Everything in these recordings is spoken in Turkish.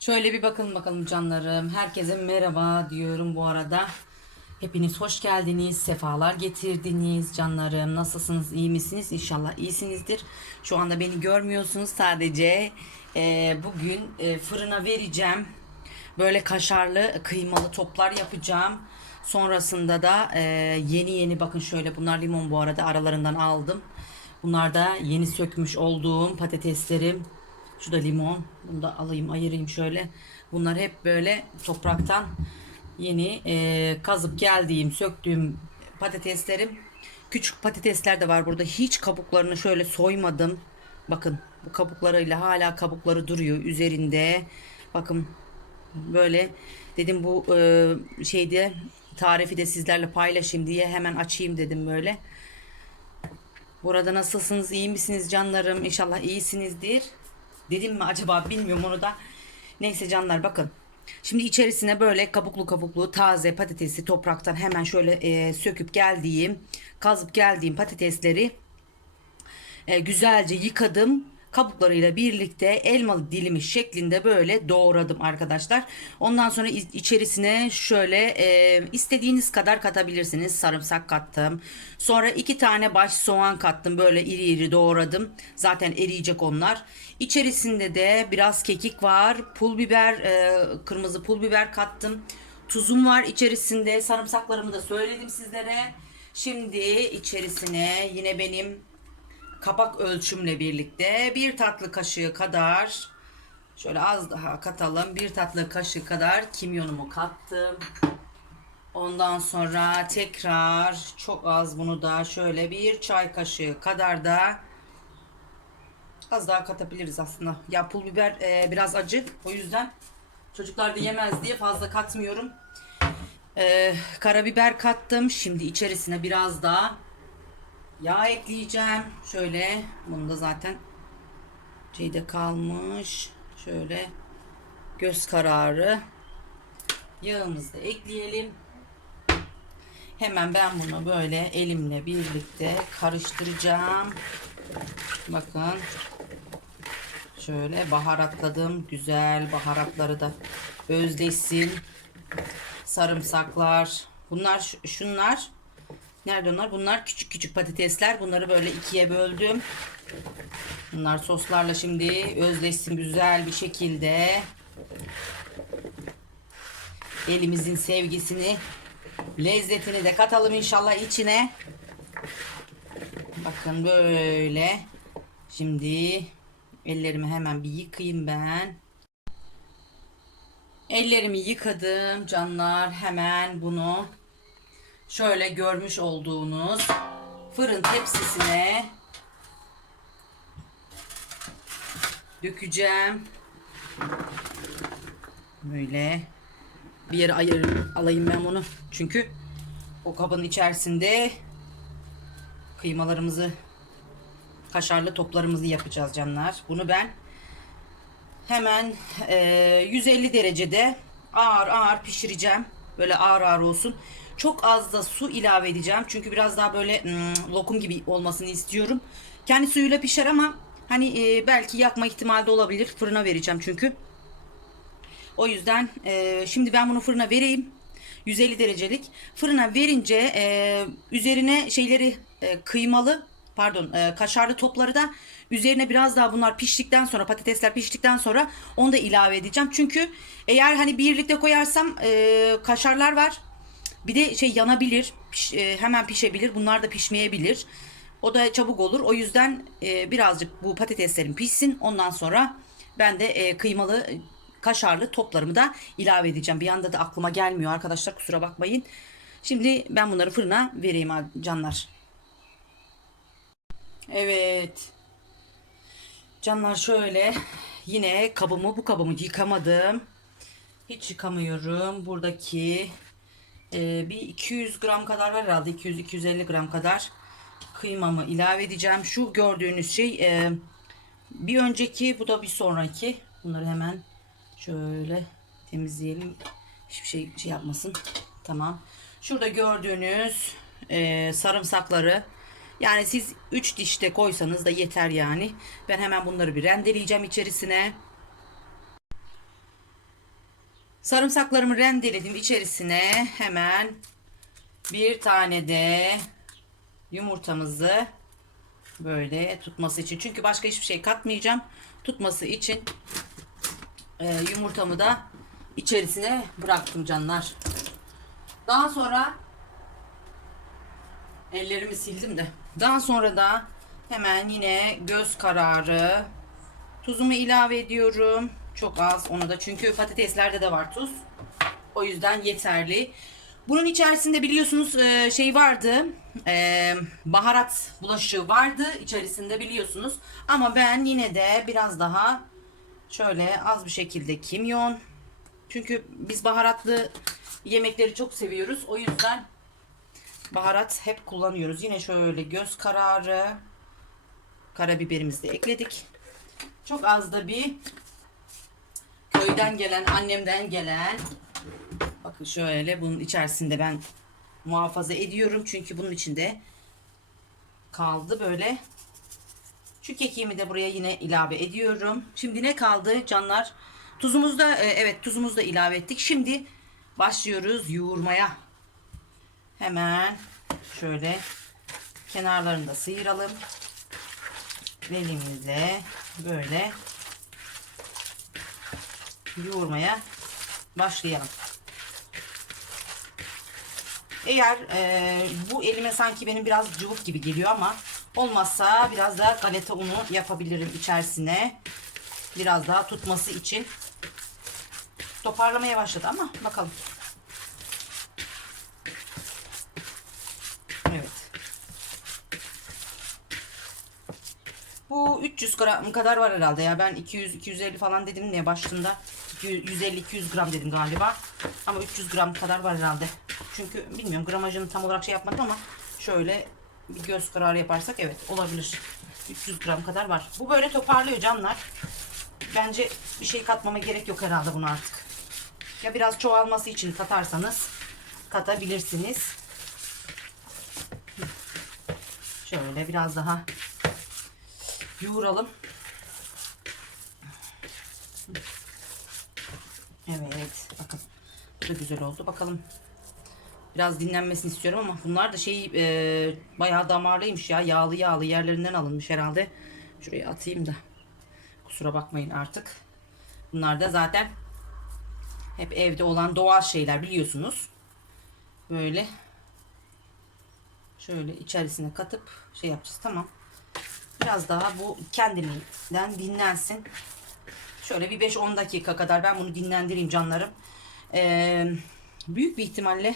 Şöyle bir bakın bakalım canlarım. Herkese merhaba diyorum bu arada. Hepiniz hoş geldiniz, sefalar getirdiniz canlarım. Nasılsınız, iyi misiniz? İnşallah iyisinizdir. Şu anda beni görmüyorsunuz sadece. e, bugün e, fırına vereceğim. Böyle kaşarlı, kıymalı toplar yapacağım. Sonrasında da e, yeni yeni bakın şöyle bunlar limon bu arada aralarından aldım. Bunlar da yeni sökmüş olduğum patateslerim. Şu da limon. Bunu da alayım ayırayım şöyle. Bunlar hep böyle topraktan yeni e, kazıp geldiğim söktüğüm patateslerim. Küçük patatesler de var burada. Hiç kabuklarını şöyle soymadım. Bakın bu kabuklarıyla hala kabukları duruyor üzerinde. Bakın böyle dedim bu e, şeyde tarifi de sizlerle paylaşayım diye hemen açayım dedim böyle. Burada nasılsınız? iyi misiniz canlarım? İnşallah iyisinizdir. Dedim mi acaba bilmiyorum onu da. Neyse canlar bakın. Şimdi içerisine böyle kabuklu kabuklu taze patatesi topraktan hemen şöyle e, söküp geldiğim, kazıp geldiğim patatesleri e, güzelce yıkadım. Kabuklarıyla birlikte elmalı dilimi şeklinde böyle doğradım arkadaşlar. Ondan sonra iç- içerisine şöyle e, istediğiniz kadar katabilirsiniz. Sarımsak kattım. Sonra iki tane baş soğan kattım. Böyle iri iri doğradım. Zaten eriyecek onlar. İçerisinde de biraz kekik var. Pul biber, e, kırmızı pul biber kattım. Tuzum var içerisinde. Sarımsaklarımı da söyledim sizlere. Şimdi içerisine yine benim kapak ölçümle birlikte bir tatlı kaşığı kadar şöyle az daha katalım. Bir tatlı kaşığı kadar kimyonumu kattım. Ondan sonra tekrar çok az bunu da şöyle bir çay kaşığı kadar da az daha katabiliriz aslında. Ya pul biber e, biraz acı o yüzden çocuklar da yemez diye fazla katmıyorum. E, karabiber kattım. Şimdi içerisine biraz daha Yağ ekleyeceğim. Şöyle bunu da zaten şeyde kalmış. Şöyle göz kararı yağımızı da ekleyelim. Hemen ben bunu böyle elimle birlikte karıştıracağım. Bakın. Şöyle baharatladım. Güzel baharatları da özleşsin. Sarımsaklar. Bunlar şunlar Nerede onlar? Bunlar küçük küçük patatesler. Bunları böyle ikiye böldüm. Bunlar soslarla şimdi özleşsin güzel bir şekilde. Elimizin sevgisini, lezzetini de katalım inşallah içine. Bakın böyle. Şimdi ellerimi hemen bir yıkayayım ben. Ellerimi yıkadım canlar. Hemen bunu şöyle görmüş olduğunuz fırın tepsisine dökeceğim. Böyle bir yere ayırayım, alayım ben bunu. Çünkü o kabın içerisinde kıymalarımızı kaşarlı toplarımızı yapacağız canlar. Bunu ben hemen e, 150 derecede ağır ağır pişireceğim. Böyle ağır ağır olsun. Çok az da su ilave edeceğim. Çünkü biraz daha böyle mm, lokum gibi olmasını istiyorum. Kendi suyuyla pişer ama hani e, belki yakma ihtimali de olabilir. Fırına vereceğim çünkü. O yüzden e, şimdi ben bunu fırına vereyim. 150 derecelik. Fırına verince e, üzerine şeyleri e, kıymalı pardon e, kaşarlı topları da üzerine biraz daha bunlar piştikten sonra patatesler piştikten sonra onu da ilave edeceğim. Çünkü eğer hani birlikte koyarsam e, kaşarlar var. Bir de şey yanabilir. piş- e, hemen pişebilir. Bunlar da pişmeyebilir. O da çabuk olur. O yüzden e, birazcık bu patateslerin pişsin. Ondan sonra ben de e, kıymalı e, kaşarlı toplarımı da ilave edeceğim. Bir anda da aklıma gelmiyor arkadaşlar kusura bakmayın. Şimdi ben bunları fırına vereyim canlar. Evet. Canlar şöyle yine kabımı bu kabımı yıkamadım. Hiç yıkamıyorum. Buradaki e, bir 200 gram kadar var herhalde 200-250 gram kadar kıymamı ilave edeceğim. Şu gördüğünüz şey e, bir önceki bu da bir sonraki. Bunları hemen şöyle temizleyelim. Hiçbir şey şey yapmasın. Tamam. Şurada gördüğünüz e, sarımsakları yani siz 3 dişte koysanız da yeter yani. Ben hemen bunları bir rendeleyeceğim içerisine. Sarımsaklarımı rendeledim. İçerisine hemen bir tane de yumurtamızı böyle tutması için. Çünkü başka hiçbir şey katmayacağım. Tutması için e, yumurtamı da içerisine bıraktım canlar. Daha sonra ellerimi sildim de. Daha sonra da hemen yine göz kararı tuzumu ilave ediyorum. Çok az ona da çünkü patateslerde de var tuz. O yüzden yeterli. Bunun içerisinde biliyorsunuz e, şey vardı. e, baharat bulaşığı vardı içerisinde biliyorsunuz. Ama ben yine de biraz daha şöyle az bir şekilde kimyon. Çünkü biz baharatlı yemekleri çok seviyoruz. O yüzden baharat hep kullanıyoruz. Yine şöyle göz kararı karabiberimizi de ekledik. Çok az da bir köyden gelen, annemden gelen bakın şöyle bunun içerisinde ben muhafaza ediyorum. Çünkü bunun içinde kaldı böyle. Şu kekiğimi de buraya yine ilave ediyorum. Şimdi ne kaldı canlar? Tuzumuzu da e, evet tuzumuzu da ilave ettik. Şimdi başlıyoruz yoğurmaya. Hemen şöyle kenarlarını da sıyıralım. Elimizle böyle yoğurmaya başlayalım. Eğer e, bu elime sanki benim biraz cıvık gibi geliyor ama olmazsa biraz da galeta unu yapabilirim içerisine. Biraz daha tutması için. Toparlamaya başladı ama bakalım. Evet. Bu 300 gram kadar var herhalde ya. Ben 200 250 falan dedim ne başında. 150 200 gram dedim galiba. Ama 300 gram kadar var herhalde. Çünkü bilmiyorum gramajını tam olarak şey yapmadım ama şöyle bir göz kararı yaparsak evet olabilir. 300 gram kadar var. Bu böyle toparlıyor canlar. Bence bir şey katmama gerek yok herhalde buna artık. Ya biraz çoğalması için katarsanız katabilirsiniz. Şöyle biraz daha yoğuralım. Evet. Bakın. Bu da güzel oldu. Bakalım. Biraz dinlenmesini istiyorum ama bunlar da şey e, bayağı damarlıymış ya. Yağlı yağlı yerlerinden alınmış herhalde. Şuraya atayım da. Kusura bakmayın artık. Bunlar da zaten hep evde olan doğal şeyler biliyorsunuz. Böyle şöyle içerisine katıp şey yapacağız. Tamam. Biraz daha bu kendinden dinlensin. Şöyle bir 5-10 dakika kadar ben bunu dinlendireyim canlarım. Ee, büyük bir ihtimalle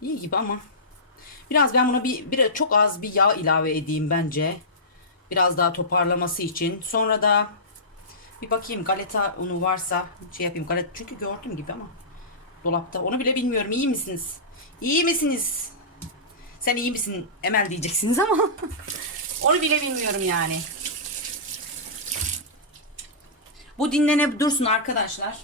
iyi gibi ama biraz ben buna bir, bir çok az bir yağ ilave edeyim bence. Biraz daha toparlaması için. Sonra da bir bakayım galeta unu varsa şey yapayım. Galeta çünkü gördüm gibi ama dolapta. Onu bile bilmiyorum. İyi misiniz? İyi misiniz? Sen iyi misin Emel diyeceksiniz ama onu bile bilmiyorum yani. Bu dinlene dursun arkadaşlar.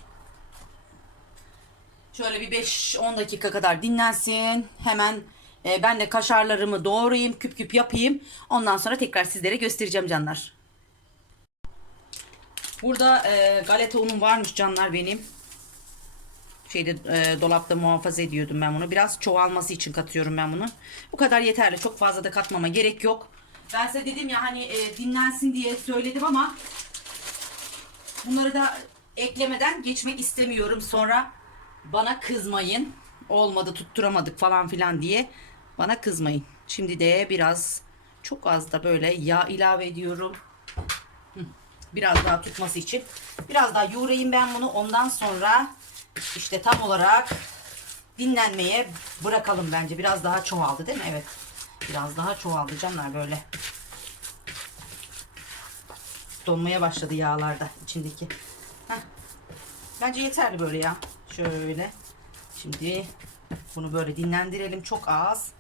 Şöyle bir 5-10 dakika kadar dinlensin. Hemen e, ben de kaşarlarımı doğrayayım, küp küp yapayım. Ondan sonra tekrar sizlere göstereceğim canlar. Burada e, galeta unum varmış canlar benim. Şeyde e, dolapta muhafaza ediyordum ben bunu. Biraz çoğalması için katıyorum ben bunu. Bu kadar yeterli. Çok fazla da katmama gerek yok. Ben size dedim ya hani e, dinlensin diye söyledim ama bunları da eklemeden geçmek istemiyorum. Sonra bana kızmayın. Olmadı tutturamadık falan filan diye bana kızmayın. Şimdi de biraz çok az da böyle yağ ilave ediyorum. Biraz daha tutması için. Biraz daha yoğurayım ben bunu. Ondan sonra işte tam olarak dinlenmeye bırakalım bence. Biraz daha çoğaldı değil mi? Evet. Biraz daha çoğaldı canlar böyle. Donmaya başladı yağlarda içindeki. Heh. Bence yeterli böyle ya. Şöyle. Şimdi bunu böyle dinlendirelim. Çok az.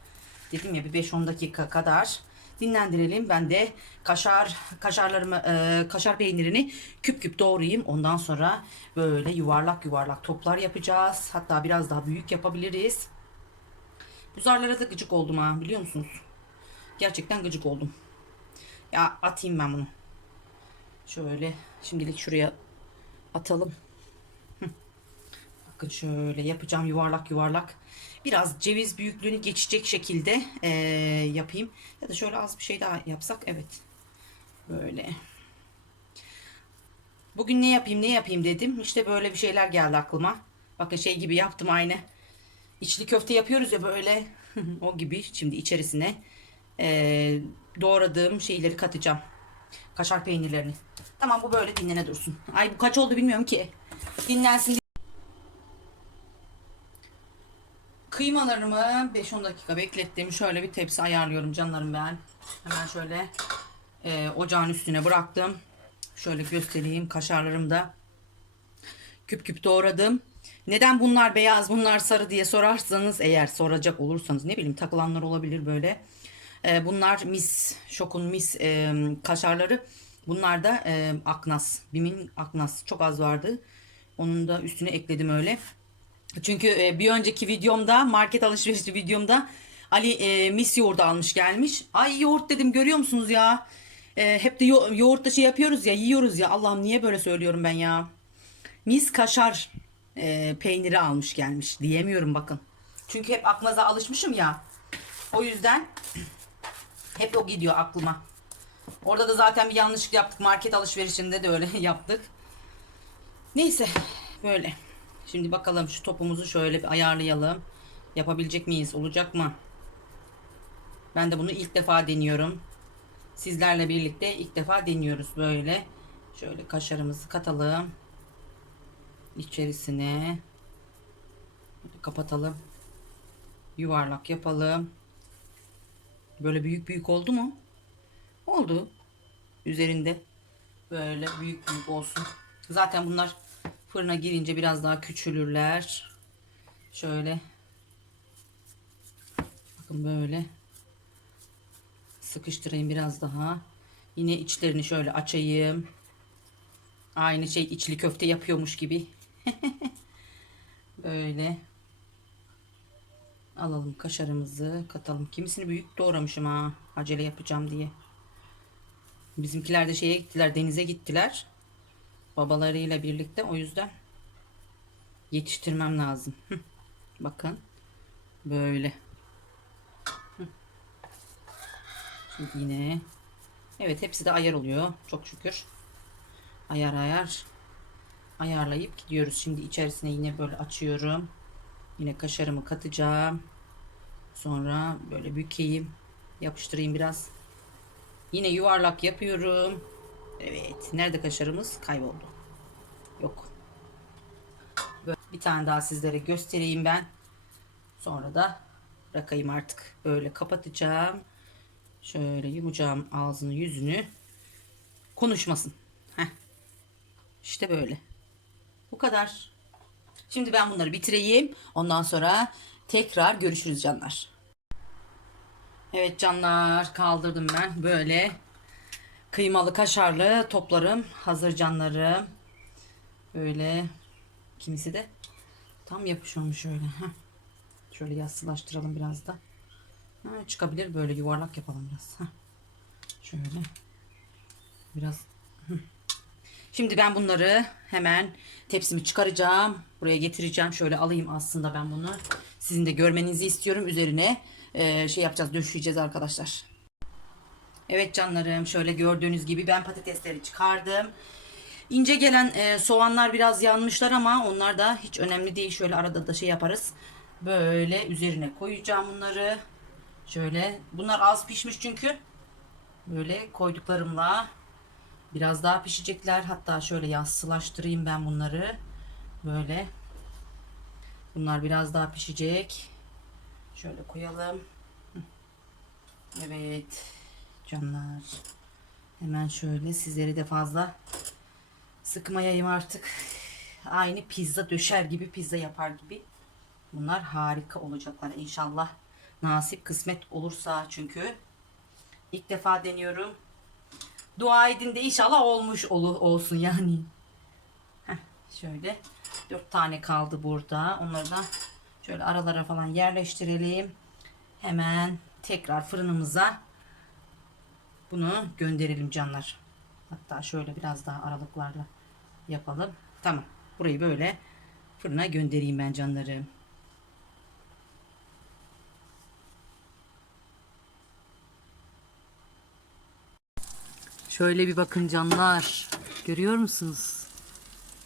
Dedim ya bir 5-10 dakika kadar dinlendirelim. Ben de kaşar kaşarlarımı e, kaşar peynirini küp küp doğrayayım. Ondan sonra böyle yuvarlak yuvarlak toplar yapacağız. Hatta biraz daha büyük yapabiliriz. Bu zarlara da gıcık oldum ha biliyor musunuz? Gerçekten gıcık oldum. Ya atayım ben bunu. Şöyle şimdilik şuraya atalım. Bakın şöyle yapacağım yuvarlak yuvarlak. Biraz ceviz büyüklüğünü geçecek şekilde eee, yapayım. Ya da şöyle az bir şey daha yapsak. Evet. Böyle. Bugün ne yapayım ne yapayım dedim. İşte böyle bir şeyler geldi aklıma. Bakın şey gibi yaptım aynı. İçli köfte yapıyoruz ya böyle. o gibi. Şimdi içerisine eee, doğradığım şeyleri katacağım. Kaşar peynirlerini. Tamam bu böyle dinlene dursun. Ay bu kaç oldu bilmiyorum ki. Dinlensin. Kıymalarımı 5-10 dakika beklettim. Şöyle bir tepsi ayarlıyorum canlarım ben. Hemen şöyle e, ocağın üstüne bıraktım. Şöyle göstereyim. Kaşarlarım da küp küp doğradım. Neden bunlar beyaz bunlar sarı diye sorarsanız eğer soracak olursanız ne bileyim takılanlar olabilir böyle. E, bunlar mis şokun mis e, kaşarları. Bunlar da e, aknas. Bim'in aknas çok az vardı. Onun da üstüne ekledim öyle. Çünkü e, bir önceki videomda market alışverişi videomda Ali e, mis yoğurdu almış gelmiş. Ay yoğurt dedim görüyor musunuz ya? E, hep de yo- yoğurtla şey yapıyoruz ya yiyoruz ya. Allah'ım niye böyle söylüyorum ben ya? Mis kaşar e, peyniri almış gelmiş diyemiyorum bakın. Çünkü hep akmaza alışmışım ya. O yüzden hep o gidiyor aklıma. Orada da zaten bir yanlışlık yaptık. Market alışverişinde de öyle yaptık. Neyse böyle. Şimdi bakalım şu topumuzu şöyle bir ayarlayalım. Yapabilecek miyiz? Olacak mı? Ben de bunu ilk defa deniyorum. Sizlerle birlikte ilk defa deniyoruz böyle. Şöyle kaşarımızı katalım. İçerisine kapatalım. Yuvarlak yapalım. Böyle büyük büyük oldu mu? Oldu. Üzerinde böyle büyük büyük olsun. Zaten bunlar fırına girince biraz daha küçülürler. Şöyle. Bakın böyle. Sıkıştırayım biraz daha. Yine içlerini şöyle açayım. Aynı şey içli köfte yapıyormuş gibi. böyle. Alalım kaşarımızı katalım. Kimisini büyük doğramışım ha. Acele yapacağım diye. Bizimkiler de şeye gittiler denize gittiler. Babalarıyla birlikte o yüzden yetiştirmem lazım. Bakın böyle. Şimdi yine evet hepsi de ayar oluyor çok şükür. Ayar ayar ayarlayıp gidiyoruz. Şimdi içerisine yine böyle açıyorum. Yine kaşarımı katacağım. Sonra böyle bükeyim. Yapıştırayım biraz. Yine yuvarlak yapıyorum. Evet. Nerede kaşarımız? Kayboldu. Yok. Böyle bir tane daha sizlere göstereyim ben. Sonra da bırakayım artık. Böyle kapatacağım. Şöyle yumacağım ağzını yüzünü. Konuşmasın. Heh. İşte böyle. Bu kadar. Şimdi ben bunları bitireyim. Ondan sonra tekrar görüşürüz canlar. Evet canlar kaldırdım ben böyle kıymalı kaşarlı toplarım hazır canlarım. Böyle kimisi de tam yapışıyormuş şöyle. Heh. Şöyle yassılaştıralım biraz da. Ha, çıkabilir böyle yuvarlak yapalım biraz. Heh. Şöyle biraz. Şimdi ben bunları hemen tepsimi çıkaracağım. Buraya getireceğim. Şöyle alayım aslında ben bunu. Sizin de görmenizi istiyorum. Üzerine e, şey yapacağız, döşeyeceğiz arkadaşlar. Evet canlarım şöyle gördüğünüz gibi ben patatesleri çıkardım. İnce gelen e, soğanlar biraz yanmışlar ama onlar da hiç önemli değil. Şöyle arada da şey yaparız. Böyle üzerine koyacağım bunları. Şöyle bunlar az pişmiş çünkü. Böyle koyduklarımla biraz daha pişecekler. Hatta şöyle yassılaştırayım ben bunları. Böyle. Bunlar biraz daha pişecek. Şöyle koyalım. Evet. Canlar. Hemen şöyle sizleri de fazla sıkmayayım artık. Aynı pizza döşer gibi pizza yapar gibi. Bunlar harika olacaklar inşallah. Nasip kısmet olursa çünkü ilk defa deniyorum. Dua edin de inşallah olmuş olu, olsun yani. Heh, şöyle dört tane kaldı burada. Onları da şöyle aralara falan yerleştirelim. Hemen tekrar fırınımıza bunu gönderelim canlar. Hatta şöyle biraz daha aralıklarla yapalım. Tamam. Burayı böyle fırına göndereyim ben canlarım. Şöyle bir bakın canlar. Görüyor musunuz?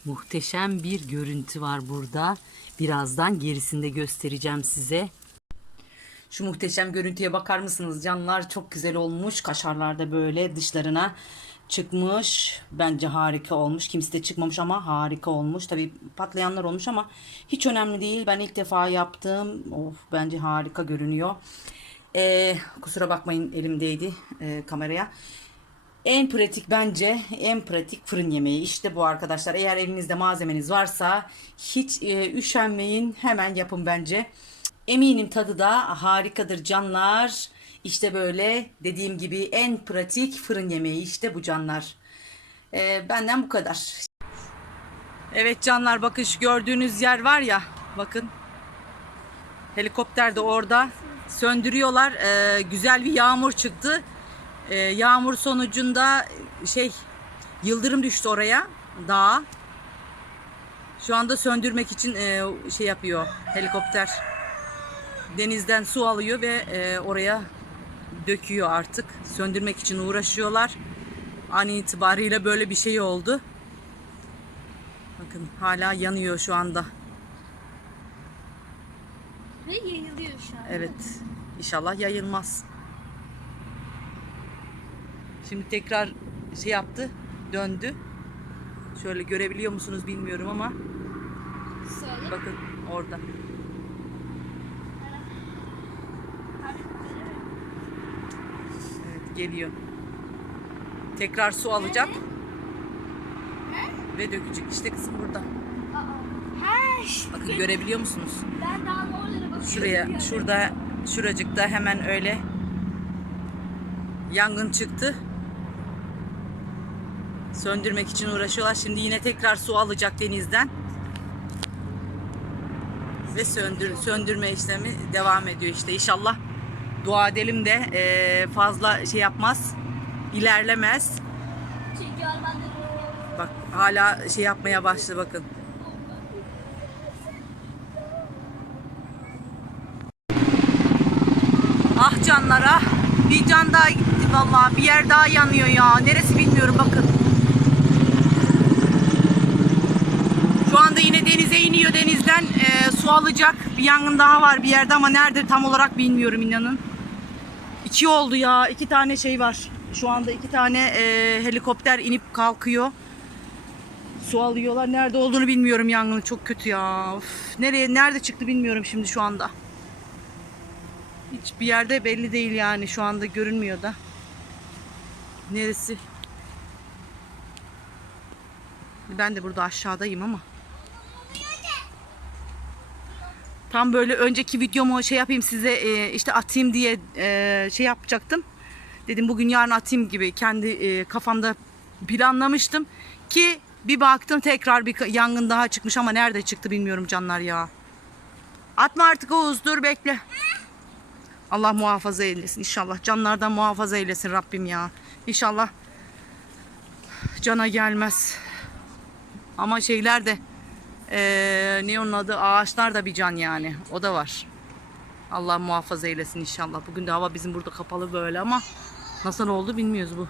Muhteşem bir görüntü var burada. Birazdan gerisinde göstereceğim size. Şu muhteşem görüntüye bakar mısınız canlar? Çok güzel olmuş. Kaşarlar da böyle dışlarına çıkmış. Bence harika olmuş. Kimisi de çıkmamış ama harika olmuş. Tabii patlayanlar olmuş ama hiç önemli değil. Ben ilk defa yaptım. Of bence harika görünüyor. Ee, kusura bakmayın elimdeydi e, kameraya. En pratik bence en pratik fırın yemeği işte bu arkadaşlar. Eğer elinizde malzemeniz varsa hiç e, üşenmeyin hemen yapın bence. Eminim tadı da harikadır canlar. İşte böyle dediğim gibi en pratik fırın yemeği işte bu canlar. E, benden bu kadar. Evet canlar bakın şu gördüğünüz yer var ya bakın. Helikopter de orada. Söndürüyorlar. E, güzel bir yağmur çıktı. Ee, yağmur sonucunda şey yıldırım düştü oraya dağa. Şu anda söndürmek için e, şey yapıyor helikopter. Denizden su alıyor ve e, oraya döküyor artık. Söndürmek için uğraşıyorlar. An itibariyle böyle bir şey oldu. Bakın hala yanıyor şu anda. Ve yayılıyor şu an. Evet. İnşallah yayılmaz. Şimdi tekrar şey yaptı, döndü. Şöyle görebiliyor musunuz bilmiyorum ama Söyle. bakın orada. Evet geliyor. Tekrar su alacak ve dökecek. İşte kızım burada. Bakın görebiliyor musunuz? ben daha. Şuraya, şurada, şuracıkta hemen öyle yangın çıktı. Söndürmek için uğraşıyorlar. Şimdi yine tekrar su alacak denizden. Ve söndür, söndürme işlemi devam ediyor işte. İnşallah dua edelim de eee, fazla şey yapmaz, ilerlemez. Bak hala şey yapmaya başladı bakın. Ah canlara. Bir can daha gitti vallahi. Bir yer daha yanıyor ya. Neresi bilmiyorum bakın. Şu anda yine denize iniyor denizden. e, su alacak. Bir yangın daha var bir yerde ama nerede tam olarak bilmiyorum inanın. İki oldu ya. iki tane şey var. Şu anda iki tane e, helikopter inip kalkıyor. Su alıyorlar. Nerede olduğunu bilmiyorum yangını. Çok kötü ya. Of, nereye nerede çıktı bilmiyorum şimdi şu anda. Hiçbir yerde belli değil yani şu anda görünmüyor da. Neresi? Ben de burada aşağıdayım ama. Tam böyle önceki videomu şey yapayım size e, işte atayım diye e, şey yapacaktım. Dedim bugün yarın atayım gibi kendi e, kafamda planlamıştım. Ki bir baktım tekrar bir yangın daha çıkmış ama nerede çıktı bilmiyorum canlar ya. Atma artık Oğuz dur bekle. Allah muhafaza eylesin inşallah. Canlardan muhafaza eylesin Rabbim ya. İnşallah cana gelmez. Ama şeyler de eee ne onun adı ağaçlar da bir can yani. O da var. Allah muhafaza eylesin inşallah. Bugün de hava bizim burada kapalı böyle ama nasıl oldu bilmiyoruz bu.